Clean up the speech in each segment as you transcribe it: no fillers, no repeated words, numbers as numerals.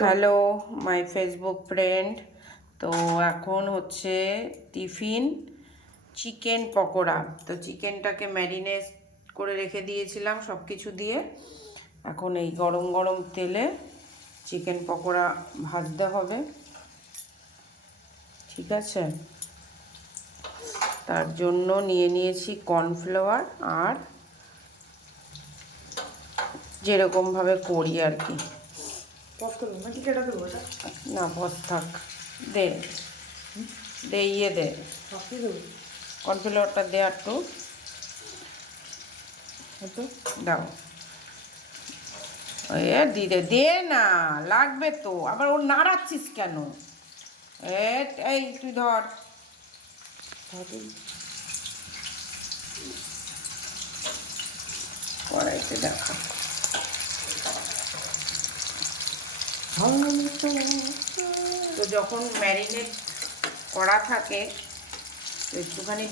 Hello my Facebook friend. তো এখন হচ্ছে টিফিন চিকেন পকোড়া। তো চিকেনটাকে ম্যারিনেট করে রেখে দিয়েছিলাম সব কিছু দিয়ে। এখন এই গরম গরম তেলে চিকেন পকোড়া ভাজতে হবে, ঠিক আছে? তার জন্য নিয়ে নিয়েছি কর্নফ্লাওয়ার আর যেরকমভাবে করি আর কি। না বস থাক, দে দে ইয়ে দে কর্নফ্লাওয়ারটা দে একটু দাও। এ দিদে দে না, লাগবে তো। আবার ও নাড়াচ্ছিস কেন? এই তুই ধর, কড়াইতে দেখো। তো যখন ম্যারিনেট করা থাকে একটুখানি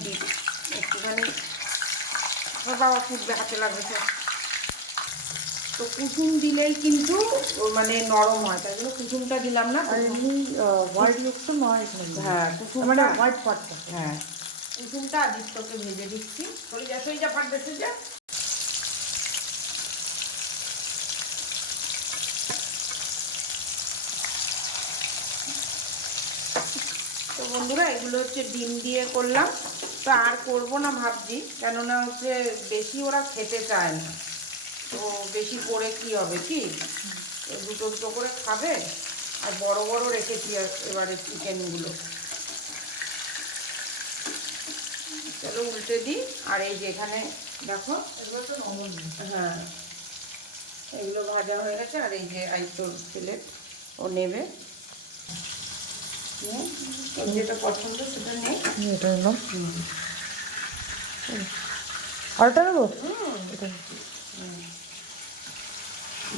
বাবা ফুটবে, হাতে লাগবে। তো কুসুম দিলেই কিন্তু মানে নরম হয়, তাই জন্য কুসুমটা দিলাম না। আর এমনি হোয়াইট ইয়গটা নয়, হ্যাঁ কুসুম মানে হোয়াইট পার্টটা। হ্যাঁ কুসুমটা আদিত্যকে ভেজে দিচ্ছি। সই যা পাট দেশে যা। তো বন্ধুরা এগুলো হচ্ছে ডিম দিয়ে করলাম। তো আর করবো না ভাবছি, কেননা হচ্ছে বেশি ওরা খেতে চায় না। তো বেশি করে কি হবে কি, দুটো দুটো করে খাবে। আর বড় বড় রেখেছি এবারে চিকেনগুলো। চলো উল্টে দিই। আর এই যে এখানে দেখো, হ্যাঁ এগুলো ভাজা হয়ে গেছে। আর এই যে আইটোর প্লেট ও নেবে, যেটা পছন্দ সেটা নেই। এটা নিলাম, আরেকটা নেবো।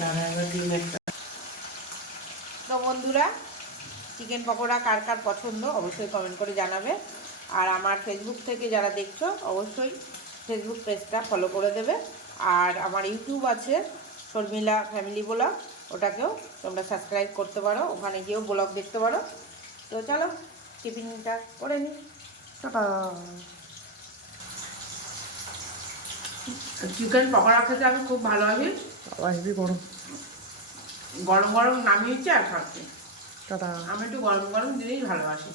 দাঁড়া এবার ডিম একটা। তো বন্ধুরা চিকেন পকোড়া কার কার পছন্দ অবশ্যই কমেন্ট করে জানাবে। আর আমার ফেসবুক থেকে যারা দেখছো অবশ্যই ফেসবুক পেজটা ফলো করে দেবে। আর আমার ইউটিউব আছে শর্মিলা ফ্যামিলি ব্লগ, ওটাকেও তোমরা সাবস্ক্রাইব করতে পারো, ওখানে গিয়েও ব্লগ দেখতে পারো। তো চলো টিফিনটা করে নিই। চিকেন পকোড়া খেতে আমি খুব ভালোবাসি। গরম গরম গরম নামিয়েছি আর খাচ্ছি। টাটা। আমি একটু গরম গরম জিনিস ভালোবাসি।